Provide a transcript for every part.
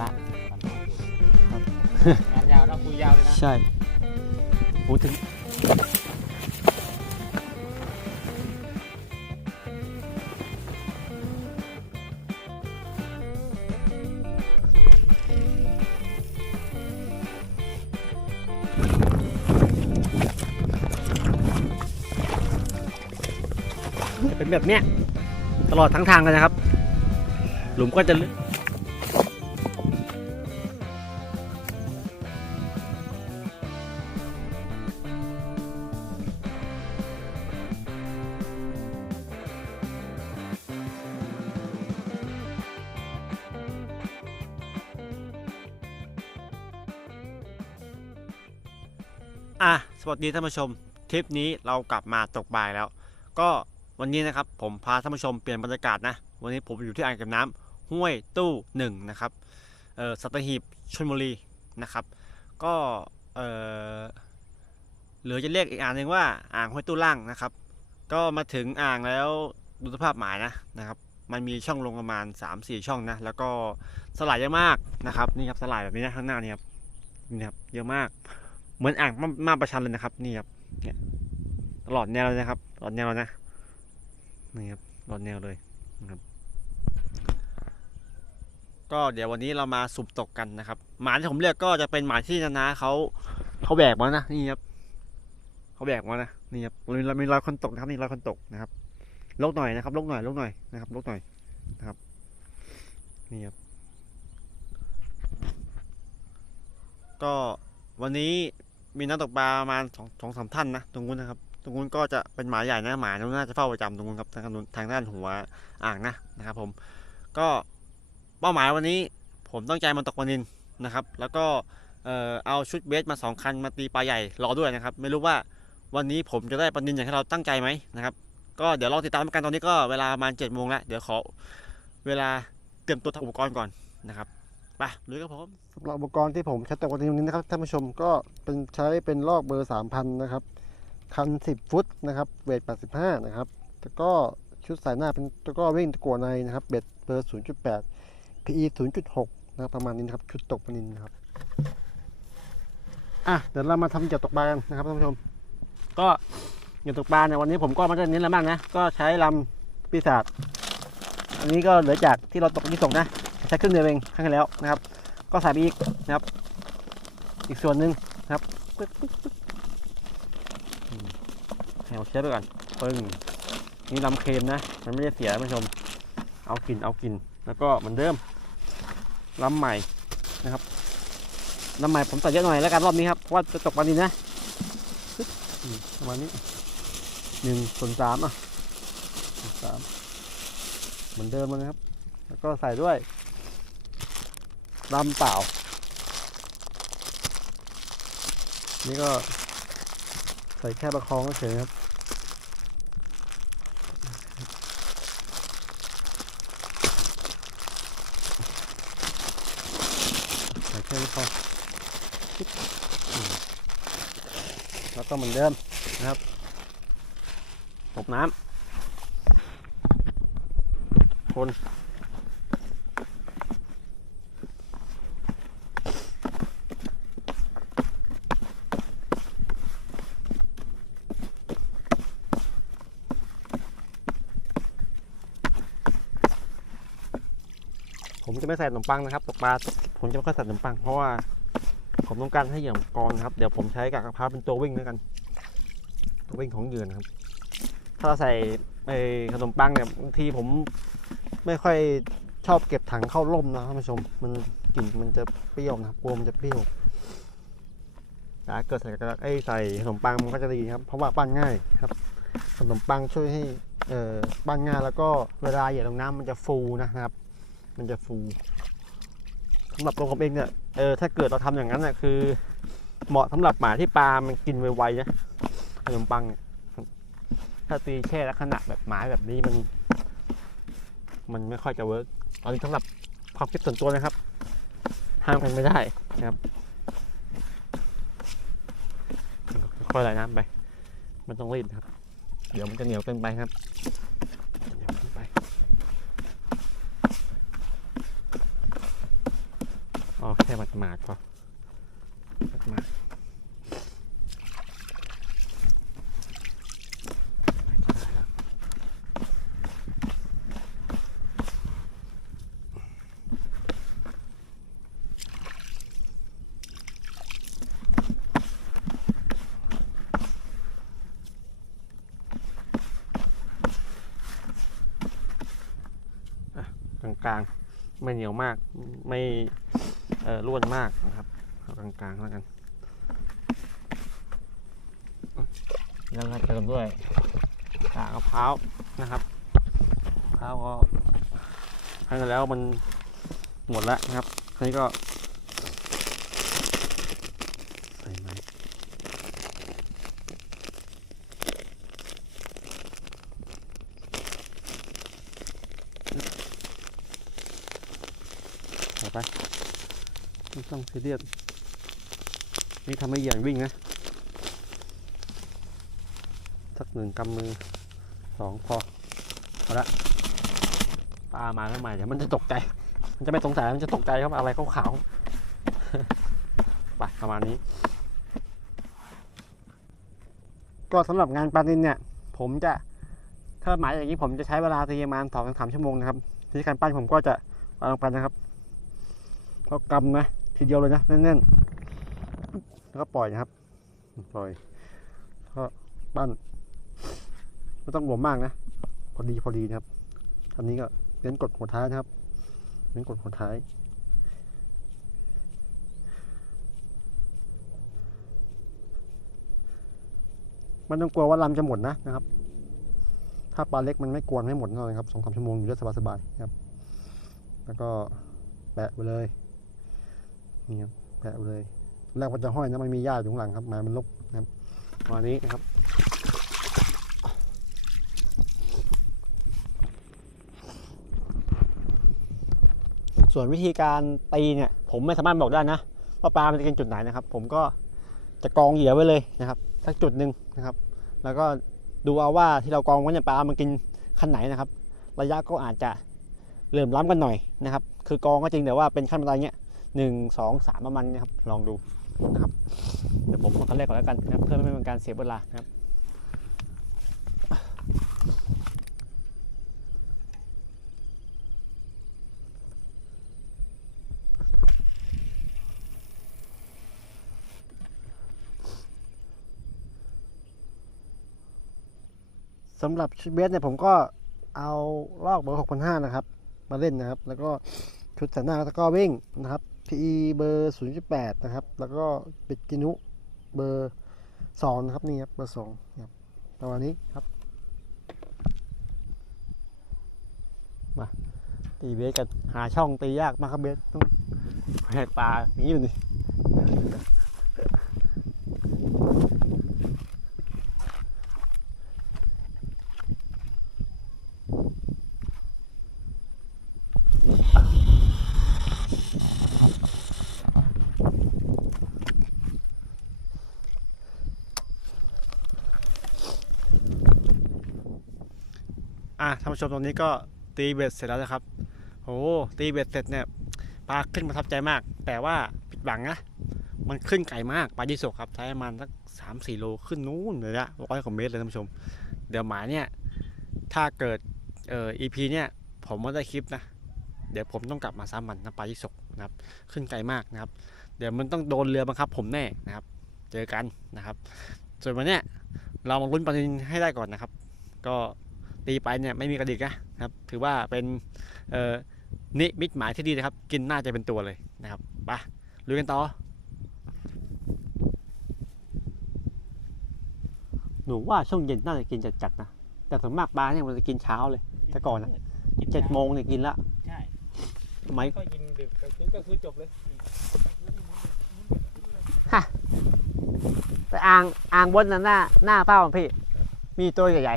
ละงานยาวนะคุยยาวเลยนะ ใช่พูดถึง เป็นแบบเนี้ยตลอดทั้งทางเลยนะครับ หลุมก็จะลึกอะ สวัสดีท่านผู้ชม ทริปนี้เรากลับมาตกบ่ายแล้ว ก็ วันนี้นะครับผมพาท่านผู้ชมเปลี่ยนบรรยากาศนะ วันนี้ผมอยู่ที่อ่างเก็บน้ำห้วยตู้หนึ่งนะครับสัตหีบชลบุรีนะครับ ก็เหรือจะเรียกอีกอ่างหนึ่งว่าอ่างห้วยตู้ล่างนะครับ ก็มาถึงอ่างแล้วดูสภาพหมายนะนะครับ มันมีช่องลงประมาณ 3-4 ช่องนะ แล้วก็สลายเยอะมากนะครับนี่ครับสลายแบบนี้นะข้างหน้านี่ครับนี่ครับเยอะมากเหมือนอ่างมามาประชันเลยนะครับนี่ครับเนี่ยตลอดแนวเลยนะครับตลอดแนวนะ นี่ครับตลอดแนวเลยนะครับ ก็เดี๋ยววันนี้เรามาสุ่มตกกันนะครับ หมาที่ผมเลือกก็จะเป็นหมาที่นานาเขาเขาแบกมานะนี่ครับเขาแบกมานะนี่ครับมีมีรอยคนตกนะครับนี่รอยคนตกนะครับลกหน่อยนะครับลกหน่อยลกหน่อยนะครับลกหน่อยนะครับนี่ครับก็วันนี้มีนักตกปลาประมาณสองสองสามท่านนะตรงนู้นนะครับ รงนู้นก็จะเป็นหมาใหญ่นะหมาตรงน่าจะเฝ้าประจำตรงนู้นครับทางนู้นทางด้านหัวอ่างนะนะครับ ผมก็เป้าหมายวันนี้ ผมต้องใจมันตกปลานินนะครับ แล้วก็เอ่อเอาชุดเบสมาสองคันมาตีปลาใหญ่รอด้วยนะครับ ไม่รู้ว่าวันนี้ผมจะได้ปลานินอย่างที่เราตั้งใจไหมนะครับ ก็เดี๋ยวรอติดตามกันตอนนี้ก็เวลาประมาณเจ็ดโมงแล้วเดี๋ยวขอเวลาเตรียมตัวทำอุปกรณ์ก่อนนะครับไปลุยครับผมสำหรับอุปกรณ์ที่ผมใช้ตกวันนี้นะครับท่านผู้ชมก็เป็นใช้เป็นลอกเบอร์ 3000 นะครับ คัน 10 ฟุตนะครับเวท 85 นะครับแล้วก็ชุดสายหน้าเป็นตะก้อวิ่งตะกัวในนะครับเบ็ดเบอร์ 0.8 PE 0.6 นะครับประมาณนี้นะครับชุดตกปนินนะครับอะเดี๋ยวเรามาทำเหยื่อตกปลากันนะครับท่านผู้ชม ก็อย่างตกปลาเนี่ยวันนี้ผมก็มาได้เน้นอะไรมากนะก็ใช้ลำปีศาจอันนี้ก็เหลือจากที่เราตกที่ส่งนะ ใช้ครึ่งเดียวเองครั้งที่แล้วนะครับ ก็ใส่ไปอีกนะครับ อีกส่วนหนึ่งนะครับปึ๊บปึ๊บปึ๊บ เอาเช็ดไปก่อนปึ้งนี่ลำเค็มนะ มันไม่ได้เสียท่านผู้ชม เอากลิ่นเอากลิ่นแล้วก็เหมือนเดิมลำใหม่นะครับลำใหม่ผมใส่เยอะหน่อยแล้วกันรอบนี้ครับเพราะว่าจะตกวันนี้นะประมาณนี้หนึ่งส่วนสามอะสามเหมือนเดิมเลยนะครับ แล้วก็ใส่ด้วยลำเปล่า นี่ก็ ใส่แค่ประคองเฉยครับใส่แค่นี้พอปึ๊บอืมแล้วก็เหมือนเดิมนะครับตบน้ำคน ผมจะไม่ใส่ขนมปังนะครับตกปลาผมจะไม่ค่อยใส่ขนมปังเพราะว่า ผมต้องการให้เหยื่อมกรนะครับ เดี๋ยวผมใช้กากมะพร้าวเป็นตัววิ่งด้วกัน ตัววิ่งของเหยื่อนะครับ ถ้าเราใส่ไอ้ขนมปังเนี่ยบางทีผมไม่ค่อยชอบเก็บถังเข้าร่มนะท่านผู้ชม มันกลิ่นมันจะเปรี้ยวนะครับกลัวมันจะเปรี้ยวถ้าเกิดใส่กระไอ้ใส่ขนมปังมันก็จะดีครับ เพราะว่าปั้นง่ายครับ ขนมปังช่วยให้เอ่อปั้นง่ายแล้วก็เวลาเหยียดลงน้ำมันจะฟูนะครับ มันจะฟูสำหรับตัวผมเองเนี่ยเออถ้าเกิดเราทำอย่างนั้นน่ะคือ เหมาะสำหรับหมาที่ปลามันกินไวๆนะขนมปังเนี่ยถ้าตีแช่ลักษณะแบบหมาแบบนี้มัน มันไม่ค่อยจะเวิร์กอันนี้สำหรับความคิดส่วนตัวนะครับห้ามกันไม่ได้นะครับค่อยๆไหลน้ำไป มันต้องรีบครับ เดี๋ยวมันจะเหนียวเกินไปครับเหนียวเกินไปอ๋อแค่หมาดหมาดๆ พอหมาดหมาดกลางๆไม่เหนียวมากไม่ อ่อร่วนมากนะครับเอากลางๆแล้วกันอืมแล้วก็เติมด้วยกากมะพร้าวนะครับมะพร้าวก็ครั้งที่แล้วมันหมดแล้วนะครับคราวนี้ก็ใส่ไหมใส่ไป ไม่ต้องซีเรียสนี่ทำให้เหยียนวิ่งนะ สักหนึ่งกำมือสองพอพอละปลามาแล้วใหม่เดี๋ยวมันจะตกใจ มันจะไม่สงสัยมันจะตกใจครับอะไรขาวๆไปประมาณนี้ ก็สำหรับงานปลานินเนี่ย ผมจะถ้าหมายอย่างนี้ผมจะใช้เวลาตีประมาณสองถึงสามชั่วโมงนะครับที่การปั้นผมก็จะวางลงไปนะครับ ก็กำนะ ทีเดียวเลยนะแน่นๆแล้วก็ปล่อยนะครับ ปล่อยก็ปั้นไม่ต้องหลวมมากนะพอดีพอดีนะครับอันนี้ก็เน้นกดหัวท้ายนะครับเน้นกดหัวท้ายมันต้องกลัวว่าลำจะหมดนะนะครับ ถ้าปลาเล็กมันไม่กวนไม่หมดแน่นอนครับสองสามชั่วโมงอยู่ได้สบายๆนะครับ แล้วก็แปะไปเลย นี่ครับแปะเลยแรกมันจะห้อยนะมันมีหญ้าอยู่ข้างหลังครับหมามันลกนะครับประมาณนี้นะครับส่วนวิธีการตีเนี่ยผมไม่สามารถบอกได้นะว่าปลามันจะกินจุดไหนนะครับ ผมก็จะกองเหยื่อไว้เลยนะครับสักจุดหนึ่งนะครับ แล้วก็ดูเอาว่าที่เรากองไว้เนี่ยปลามันกินขั้นไหนนะครับ ระยะก็อาจจะเหลื่อมล้ำกันหน่อยนะครับ คือกองก็จริงแต่ว่าเป็นขั้นบันไดเนี้ย หนึ่งสองสามประมาณนี้ครับ ลองดูนะครับ เดี๋ยวผมเอาขั้นแรกก่อนแล้วกันนะเพื่อไม่เป็นการเสียเวลานะครับสำหรับชุดเบสเนี่ยผมก็เอาลอกเบอร์6,500นะครับ มาเล่นนะครับ แล้วก็ชุดสันหน้าแล้วก็วิ่งนะครับ PE เบอร์ 0.8 นะครับ แล้วก็ปิดกินุเบอร์2นะครับนี่ครับเบอร์2ครับประมาณนี้ครับ มา ตีเบสกัน หาช่องตียากมากครับเบสต้องแหกปลาอย่างนี้เลยนี่ ผู้ชมตรงนี้ก็ตีเบ็ดเสร็จแล้วนะครับโอ้ตีเบ็ดเสร็จเนี่ยปลาขึ้นประทับใจมาก แต่ว่าผิดหวังนะมันขึ้นไกลมากปลายี่สกครับใช้ประมาณสักสามสี่โลขึ้นนู้นเลยนะร้อยกว่าเมตรเลยท่านผู้ชม เดี๋ยวหมาเนี่ยถ้าเกิดเอ่อ EP เนี่ยผมไม่ได้คลิปนะ เดี๋ยวผมต้องกลับมาซ้ำมันนะปลายี่สกนะครับขึ้นไกลมากนะครับ เดี๋ยวมันต้องโดนเรือบังคับผมแน่นะครับ เจอกันนะครับ ส่วนวันเนี้ยเรามาลุ้นปลานินให้ได้ก่อนนะครับ ก็ ตีไปเนี่ยไม่มีกระดิกนะครับ ถือว่าเป็นเอ่อนิมิตหมายที่ดีนะครับ กินน่าจะเป็นตัวเลยนะครับไปลุยกันต่อ หนูว่าช่วงเย็นน่าจะกินจัดๆนะ แต่ส่วนมากปลาเนี่ยมันจะกินเช้าเลย แต่ก่อนนะเจ็ดโมงเนี่ยกินละใช่สมัยก็ยินดึกก็คือก็คือจบเลยแต่อ่างอ่างบนนั้นหน้าหน้าเป้าพี่ มีตัวใหญ่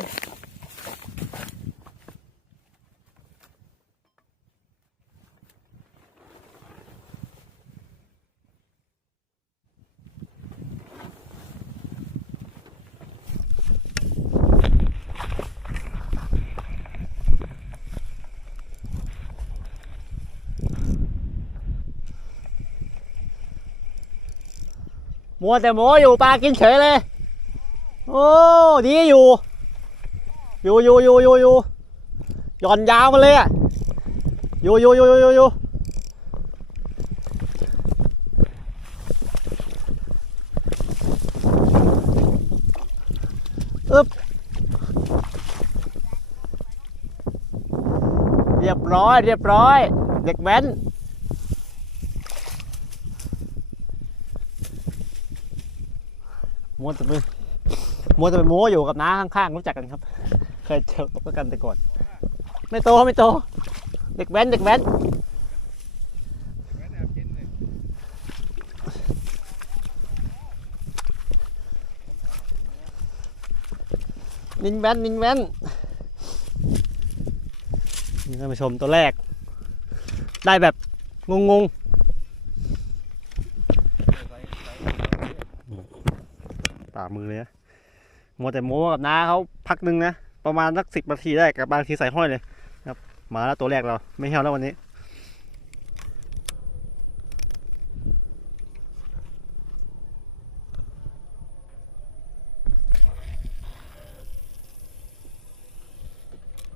กินมัวแต่โมอยู่ปลากินเฉยเลย โอ้ ดีอยู่ อยู่อยู่อยู่อยู่อยู่หย่อนยาวมาเลยอะอยู่อยู่อยู่อยู่อยู่อยู่อึบเรียบร้อยเรียบร้อย เด็กแว้นมัวแต่ไปมัวแต่ไปโม้อยู่กับน้าข้างๆรู้จักกันครับ เคยเจอตบกันแต่ก่อน ไม่โตไม่โต เด็กแว้นเด็กแว้นนินแว้นนินแว้นนี่ท่านผู้ชมตัวแรก ได้แบบงงๆป่ามือเลยนะมัวแต่โม้กับน้าเขาพักนึงนะ ประมาณสักสิบนาทีได้กับบางทีใส่ห้อยเลยครับมาแล้วตัวแรกเราไม่เหี่ยวแล้ววันนี้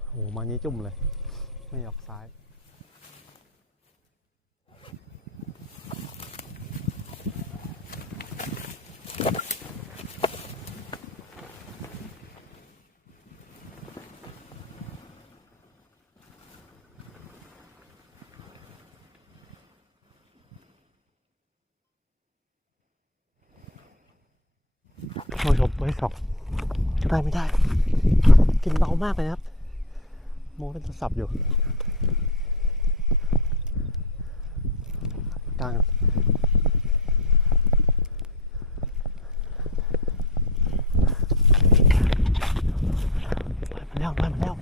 โหมานี้จุ่มเลย ไม่ออกซ้าย โอ้ยผม ตัวที่สองได้ไม่ได้กินเบามากเลยนะครับ โมเป็นโทรศัพท์อยู่กลางแล้วมาแล้ว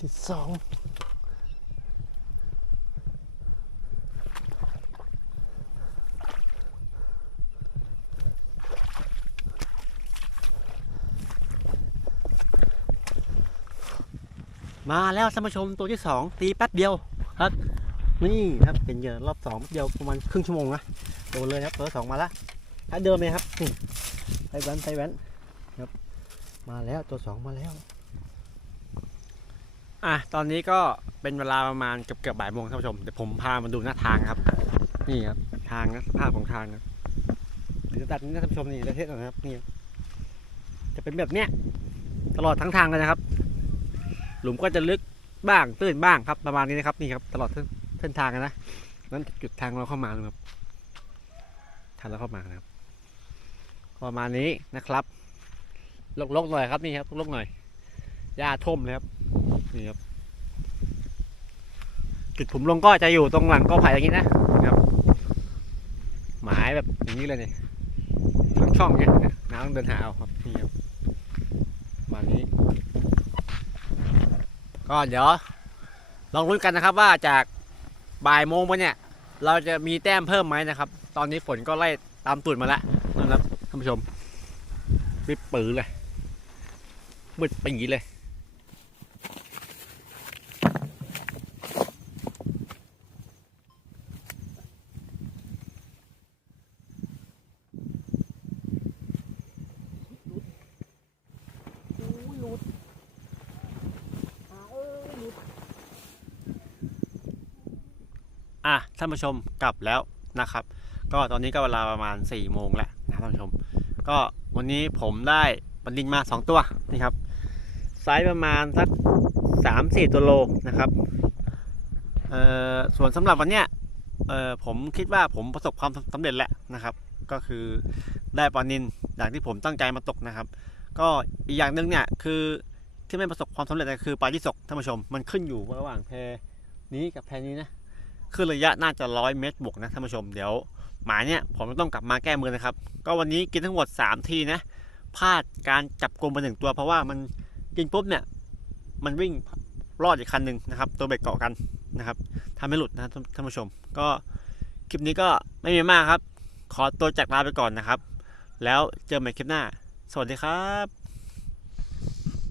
ที่สอง มาแล้วท่านผู้ชมตัวที่สองตีแป๊บเดียวครับ นี่ครับเป็นเหยื่อรอบสองเดียวประมาณครึ่งชั่วโมงนะโดนเลยครับตัวสองมาแล้วถ้าเดิมเลยครับนี่ไทแว้นไทแว้นครับ มาแล้วตัวสองมาแล้วอะตอนนี้ก็เป็นเวลาประมาณเกือบเกือบบ่ายโมงท่านผู้ชมเดี๋ยวผมพามาดูหน้าทางครับ นี่ครับทางนะสภาพของทางนะเดี๋ยวตัดนี้ท่านผู้ชมนี่ประเทศนะครับนี่จะเป็นแบบเนี้ยตลอดทั้งทางเลยนะครับ หลุมก็จะลึกบ้างตื้นบ้างครับประมาณนี้นะครับนี่ครับตลอดเส้นทางนะนั้นจุดทางเราเข้ามาครับทางเราเข้ามานะครับประมาณนี้นะครับลกๆหน่อยครับนี่ครับลกๆหน่อยหญ้าท่มเลยครับนี่ครับจุดผมลงก็จะอยู่ตรงหลังก็ไผ่อย่างนี้นะครับ หมายแบบอย่างนี้เลยเนี่ยทั้งช่องเนี่ยน้ำต้องเดินหาเอาครับนี่ครับประมาณนี้ ก็เดี๋ยวลองรุ้นกันนะครับว่าจากบ่ายโมงไปเนี่ย เราจะมีแต้มเพิ่มไหมนะครับ ตอนนี้ฝนก็ไล่ตามตุ่นมาแล้วนะครับท่านผู้ชมปิดปือเลยมืดปีเลย อะท่านผู้ชมกลับแล้วนะครับ ก็ตอนนี้ก็เวลาประมาณ4ี่โมงแล้วนะท่านผู้ชม ก็วันนี้ผมได้ปลาดินมา 2 ตัวนี่ครับไซส์ประมาณสัก3 4ตัวโลนะครับเอ่อส่วนสำหรับวันเนี้ยเอ่อผมคิดว่าผมประสบความสำเร็จแล้วนะครับ ก็คือได้ปลานินอย่างที่ผมตั้งใจมาตกนะครับ ก็อีกอย่างหนึ่งเนี่ยคือที่ไม่ประสบความสำเร็จก็คือปลายี่สกท่านผู้ชม มันขึ้นอยู่ระหว่างแพนี้กับแพนี้นะ คือระยะน่าจะร้อยเมตรบวกนะท่านผู้ชมเดี๋ยวหมายเนี่ยผมต้องกลับมาแก้มือนะครับ ก็วันนี้กินทั้งหมด 3 ทีนะพลาดการจับกลมไปหนึ่งตัว เพราะว่ามันกินปุ๊บเนี่ยมันวิ่งรอดอีกคันหนึ่งนะครับ ตัวเบ็ดเกาะกันนะครับทำให้หลุดนะท่านผู้ชม ก็คลิปนี้ก็ไม่มีมากครับ ขอตัวจากลาไปก่อนนะครับ แล้วเจอกันใหม่คลิปหน้า สวัสดีครับ